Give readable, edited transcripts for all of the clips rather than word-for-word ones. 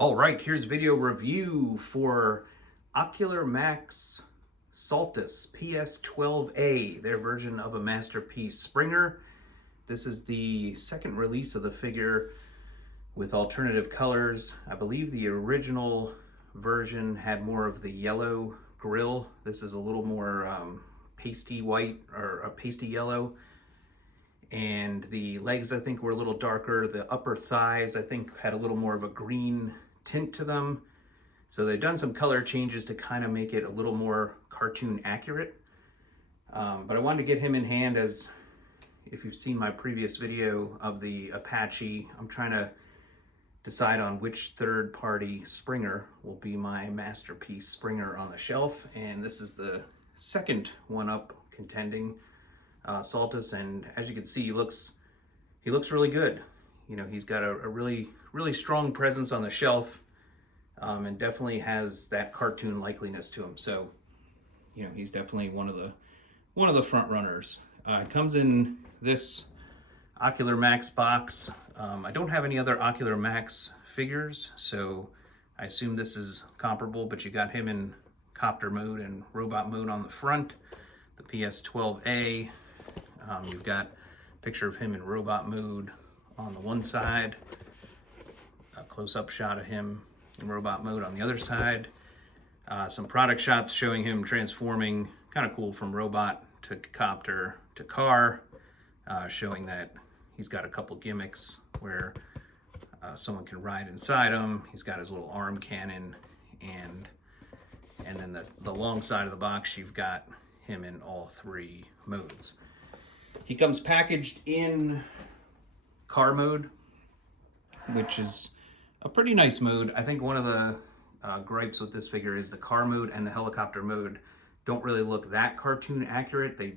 All right, here's video review for Ocular Max Saltus PS-12A, their version of a Masterpiece Springer. This is the second release of the figure with alternative colors. I believe the original version had more of the yellow grill. This is a little more pasty white or a pasty yellow. And the legs, I think, were a little darker. The upper thighs, I think, had a little more of a green tint to them. So they've done some color changes to kind of make it a little more cartoon accurate. But I wanted to get him in hand, as if you've seen my previous video of the Apache, I'm trying to decide on which third-party Springer will be my Masterpiece Springer on the shelf. And this is the second one up contending. Saltus, and as you can see, he looks really good. You know, he's got a really strong presence on the shelf, and definitely has that cartoon likeliness to him. So, you know, he's definitely one of the front runners. It comes in this Ocular Max box. I don't have any other Ocular Max figures, so I assume this is comparable, but you got him in copter mode and robot mode on the front. The PS-12A. You've got a picture of him in robot mode on the one side, a close-up shot of him in robot mode on the other side, some product shots showing him transforming, kind of cool, from robot to copter to car, showing that he's got a couple gimmicks where someone can ride inside him. He's got his little arm cannon, and then the long side of the box, you've got him in all three modes. He comes packaged in car mode, which is a pretty nice mode. I think one of the gripes with this figure is the car mode and the helicopter mode don't really look that cartoon accurate. They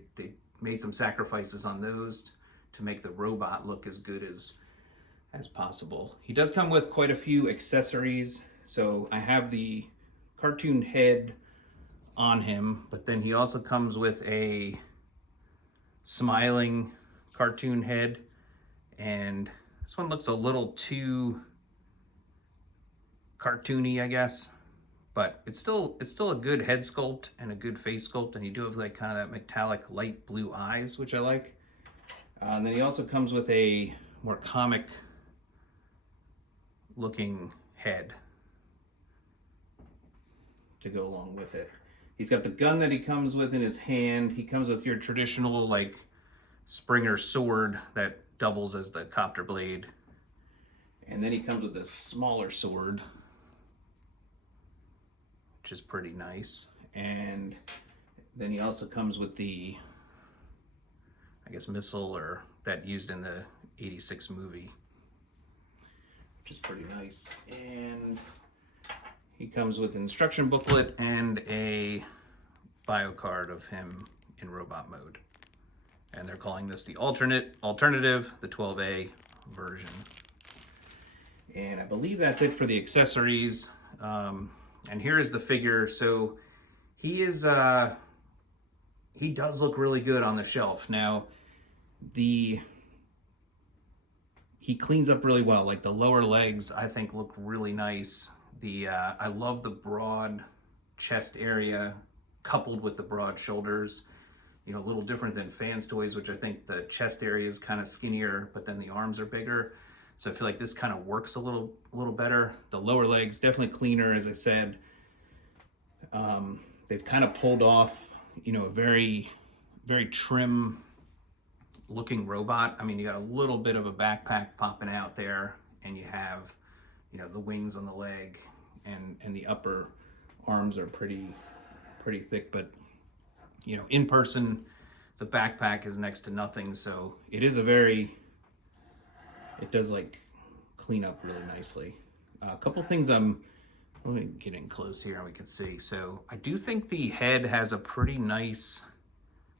made some sacrifices on those to make the robot look as good as possible. He does come with quite a few accessories. So I have the cartoon head on him, but then he also comes with a smiling cartoon head, and this one looks a little too cartoony, I guess, but it's still a good head sculpt and a good face sculpt, and you do have like kind of that metallic light blue eyes, which I like. And then he also comes with a more comic looking head to go along with it. He's got the gun that he comes with in his hand. He comes with your traditional like Springer sword that doubles as the copter blade. And then he comes with this smaller sword, which is pretty nice. And then he also comes with the, I guess, missile or that used in the '86 movie, which is pretty nice. And he comes with an instruction booklet and a bio card of him in robot mode. And they're calling this the alternative, the 12A version. And I believe that's it for the accessories. And here is the figure. So he does look really good on the shelf. Now, he cleans up really well. Like the lower legs, I think, look really nice. I love the broad chest area coupled with the broad shoulders. You know, a little different than Fans Toys, which I think the chest area is kind of skinnier, but then the arms are bigger. So I feel like this kind of works a little better. The lower legs definitely cleaner, as I said. They've kind of pulled off, you know, a very trim looking robot. I mean, you got a little bit of a backpack popping out there, and you have, you know, the wings on the leg, and the upper arms are pretty thick, but you know, in person the backpack is next to nothing, so it does like clean up really nicely. A couple things let me get in close here and we can see. So I do think the head has a pretty nice,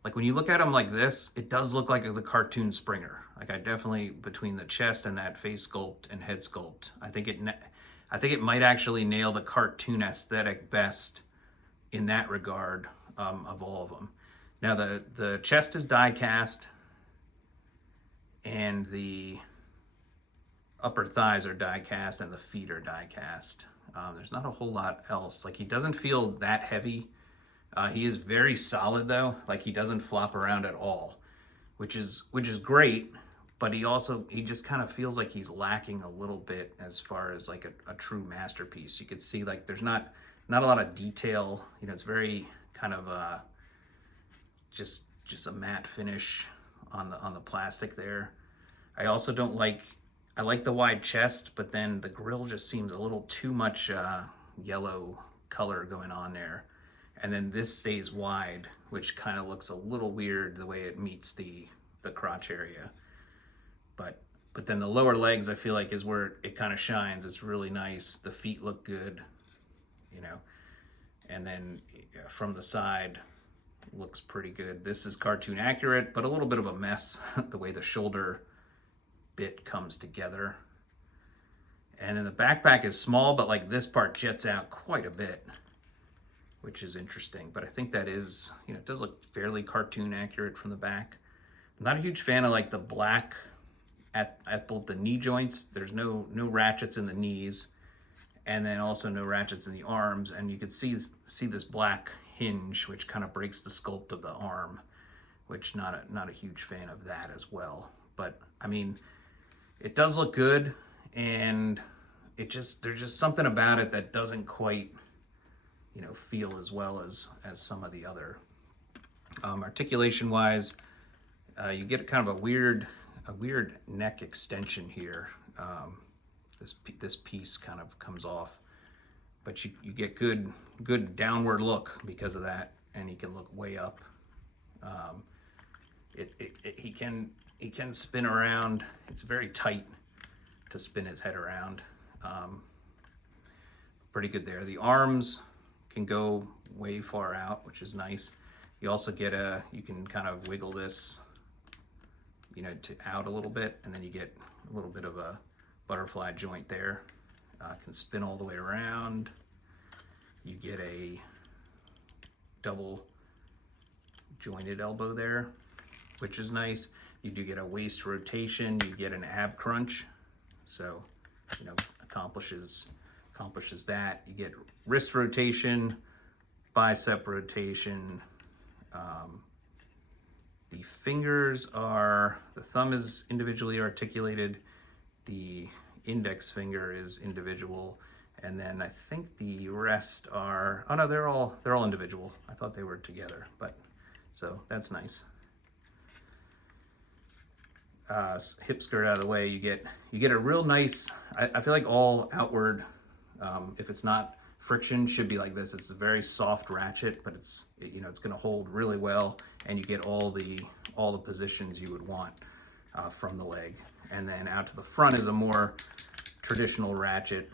like when you look at him like this, it does look like the cartoon Springer. Like I definitely, between the chest and that face sculpt and head sculpt, I think it might actually nail the cartoon aesthetic best in that regard, of all of them. Now the chest is die cast, and the upper thighs are die cast and the feet are die cast. There's not a whole lot else. Like, he doesn't feel that heavy. He is very solid though. Like, he doesn't flop around at all, which is great. But he just kind of feels like he's lacking a little bit as far as like a true masterpiece. You could see like there's not a lot of detail. You know, it's very kind of just a matte finish on the plastic there. I also don't like. I like the wide chest, but then the grill just seems a little too much yellow color going on there. And then this stays wide, which kind of looks a little weird the way it meets the crotch area. But then the lower legs, I feel like, is where it kind of shines. It's really nice. The feet look good, you know. And then from the side, looks pretty good. This is cartoon accurate, but a little bit of a mess, the way the shoulder bit comes together. And then the backpack is small, but like this part jets out quite a bit, which is interesting. But I think that is, you know, it does look fairly cartoon accurate from the back. I'm not a huge fan of like the black at both the knee joints. There's no ratchets in the knees, and then also no ratchets in the arms. And you can see this black hinge, which kind of breaks the sculpt of the arm, which not a huge fan of that as well. But I mean, it does look good, and there's just something about it that doesn't quite, you know, feel as well as some of the other. Articulation wise, you get kind of a weird neck extension here. This piece kind of comes off, but you get good downward look because of that, and he can look way up. He can spin around. It's very tight to spin his head around. Pretty good there. The arms can go way far out, which is nice. You also get you can kind of wiggle this, you know, out a little bit, and then you get a little bit of a butterfly joint there. Can spin all the way around. You get a double jointed elbow there, which is nice. You do get a waist rotation. You get an ab crunch, so, you know, accomplishes that. You get wrist rotation, bicep rotation. The fingers the thumb is individually articulated, the index finger is individual, and then I think the rest are, oh no, they're all individual. I thought they were together, but so that's nice. Hip skirt out of the way, you get a real nice, I feel like all outward, if it's not friction, should be like this. It's a very soft ratchet, but it's going to hold really well, and you get all the positions you would want from the leg. And then out to the front is a more traditional ratchet,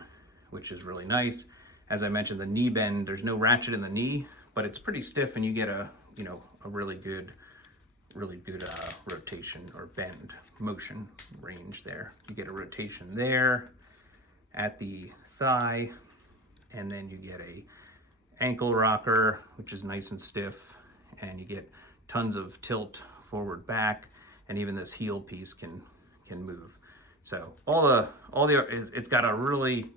which is really nice. As I mentioned, the knee bend, there's no ratchet in the knee, but it's pretty stiff, and you get a really good rotation or bend motion range there. You get a rotation there at the thigh, and then you get a ankle rocker, which is nice and stiff, and you get tons of tilt forward back, and even this heel piece can move. So it's got a really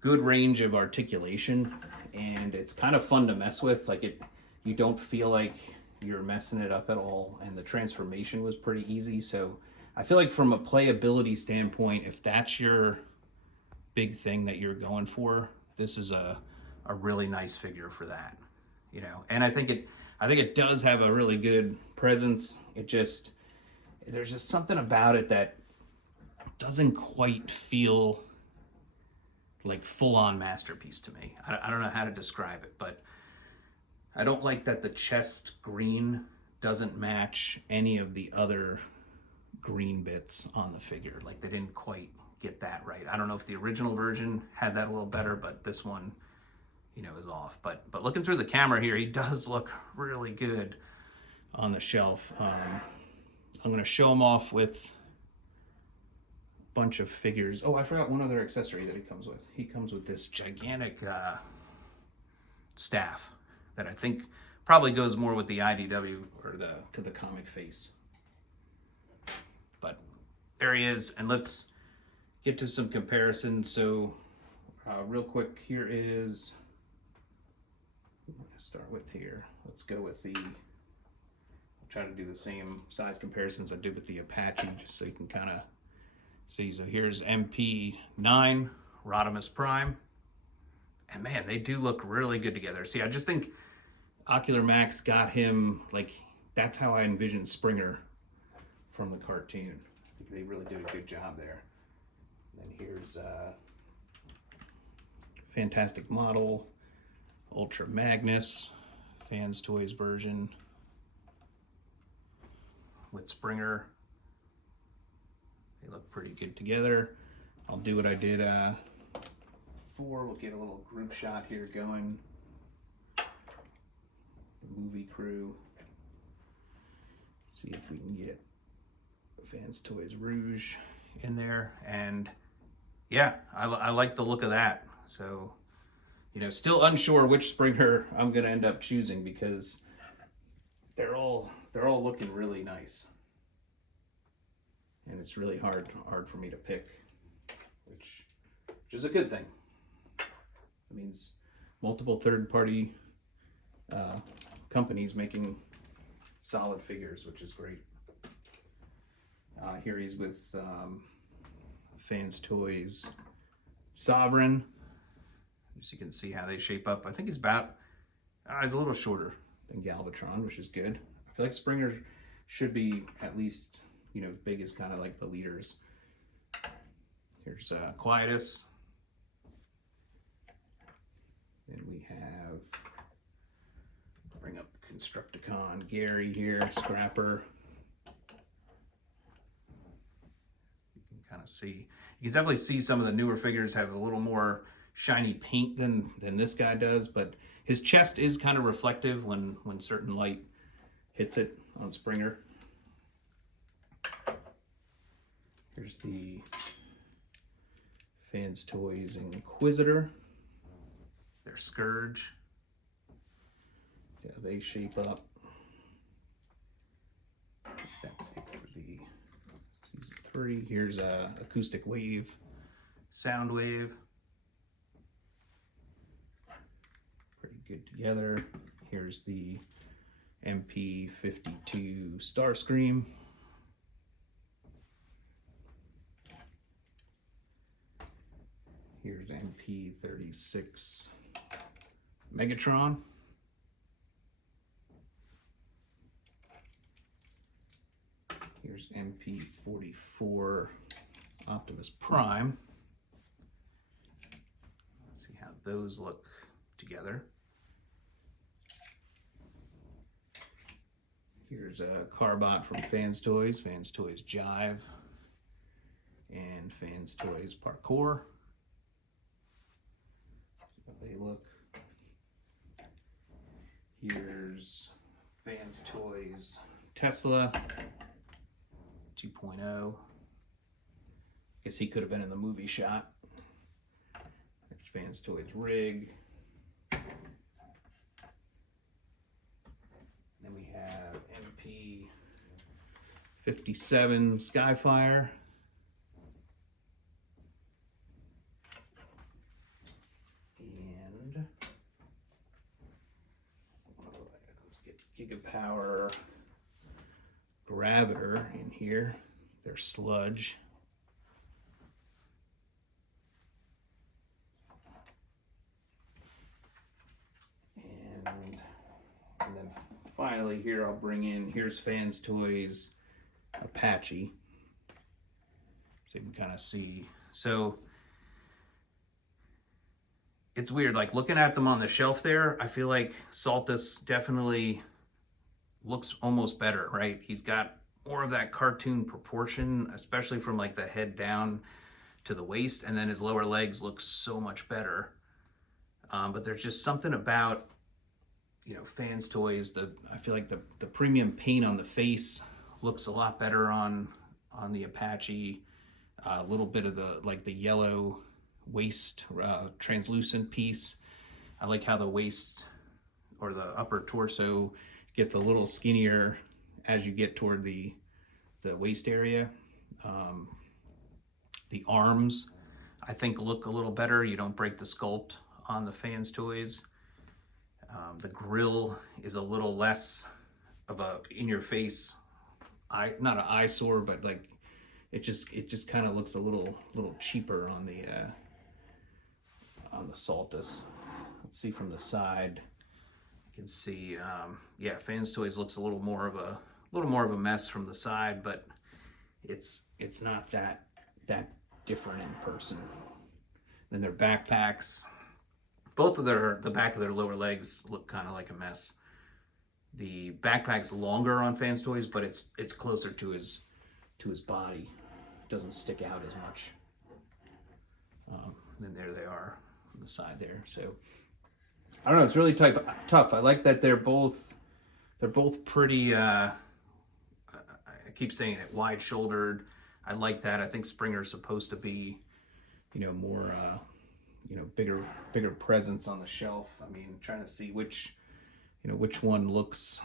good range of articulation, and it's kind of fun to mess with. Like, you don't feel like you're messing it up at all, and the transformation was pretty easy. So I feel like from a playability standpoint, if that's your big thing that you're going for, this is a really nice figure for that, you know. And I think it does have a really good presence. There's just something about it that doesn't quite feel like full-on masterpiece to me. I don't know how to describe it, but I don't like that the chest green doesn't match any of the other green bits on the figure. Like, they didn't quite get that right. I don't know if the original version had that a little better, but this one, you know, is off. But looking through the camera here, he does look really good on the shelf. I'm going to show him off with a bunch of figures. Oh, I forgot one other accessory that he comes with. He comes with this gigantic staff that I think probably goes more with the IDW or the comic face. But there he is, and let's get to some comparisons. So real quick, here is, I'm going to start with here. Let's go with the, I'll try to do the same size comparisons I did with the Apache, just so you can kind of see. So here's MP9 Rodimus Prime. And man, they do look really good together. See, I just think Ocular Max got him, like, that's how I envisioned Springer from the cartoon. I think they really did a good job there. And then here's Fantastic Model, Ultra Magnus, Fans Toys version with Springer. They look pretty good together. I'll do what I did before. We'll get a little group shot here going. The movie crew. See if we can get Fans Toys Rouge in there. And yeah, I like the look of that. So, you know, still unsure which Springer I'm going to end up choosing, because they're all looking really nice. And it's really hard for me to pick, which is a good thing. It means multiple third-party companies making solid figures, which is great. Here he's with Fans Toys Sovereign. As you can see how they shape up. I think he's about, he's a little shorter than Galvatron, which is good. I feel like Springer should be at least, you know, as big as kind of like the leaders. Here's Quietus. Then we have, bring up Constructicon Gary here, Scrapper. You can kind of see, you can definitely see some of the newer figures have a little more shiny paint than this guy does, but his chest is kind of reflective when certain light hits it on Springer. Here's the Fans Toys Inquisitor. Their Scourge. See how they shape up. That's it for the season 3. Here's Acoustic Wave, Sound Wave. Pretty good together. Here's the MP52 Starscream. Here's MP36 Megatron. Here's MP44 Optimus Prime. Let's see how those look together. Here's a Carbot from Fans Toys Jive, and Fans Toys Parkour. See how they look. Here's Fans Toys Tesla 2.0. Guess he could have been in the movie shot. There's Fans Toys Rig. Then we have MP57 Skyfire. And let's get Gigapower Graviter in here. Their Sludge. And then finally here I'll bring in, here's Fans Toys Apache. So you can kind of see. So it's weird, like looking at them on the shelf there, I feel like Saltus definitely looks almost better, right? He's got more of that cartoon proportion, especially from like the head down to the waist, and then his lower legs look so much better. But there's just something about, you know, Fans Toys, I feel like the premium paint on the face looks a lot better on the Apache. A little bit of the yellow waist translucent piece. I like how the waist or the upper torso gets a little skinnier as you get toward the waist area. The arms, I think, look a little better. You don't break the sculpt on the Fans Toys. The grill is a little less of a in-your-face, not an eyesore, but like it just kind of looks a little cheaper on the Saltus. Let's see from the side. You can see, yeah, Fans Toys looks a little more of a mess from the side, but it's not that different in person. Then their backpacks, both of the back of their lower legs look kind of like a mess. The backpack's longer on Fans Toys, but it's closer to his body. It doesn't stick out as much. And there they are on the side there. So I don't know. It's really tough. I like that they're both pretty. I keep saying it, wide-shouldered. I like that. I think Springer's supposed to be, more, bigger presence on the shelf. I mean, trying to see which one looks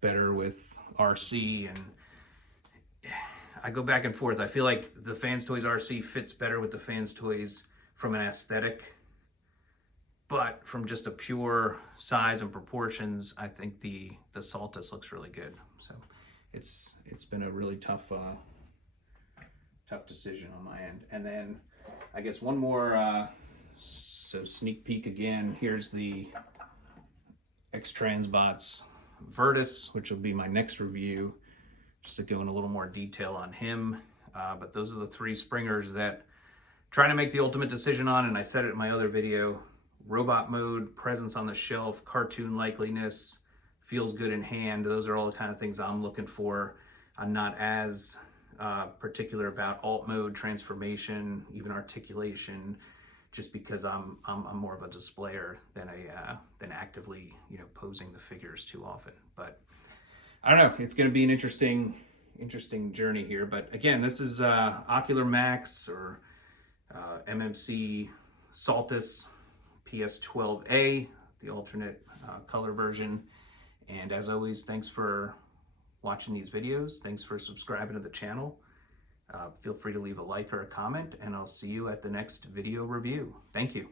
better with RC, and I go back and forth. I feel like the Fans Toys RC fits better with the Fans Toys from an aesthetic, but from just a pure size and proportions, I think the Saltus looks really good. So it's been a really tough decision on my end. And then I guess one more so sneak peek again. Here's the X-Transbots Virtus, which will be my next review, just to go in a little more detail on him. But those are the three Springers that trying to make the ultimate decision on, and I said it in my other video. Robot mode, presence on the shelf, cartoon likeliness, feels good in hand. Those are all the kind of things I'm looking for. I'm not as particular about alt mode, transformation, even articulation, just because I'm more of a displayer than actively posing the figures too often. But I don't know. It's going to be an interesting journey here. But again, this is Ocular Max or MMC Saltus PS-12A, the alternate color version. And as always, thanks for watching these videos. Thanks for subscribing to the channel. Feel free to leave a like or a comment, and I'll see you at the next video review. Thank you.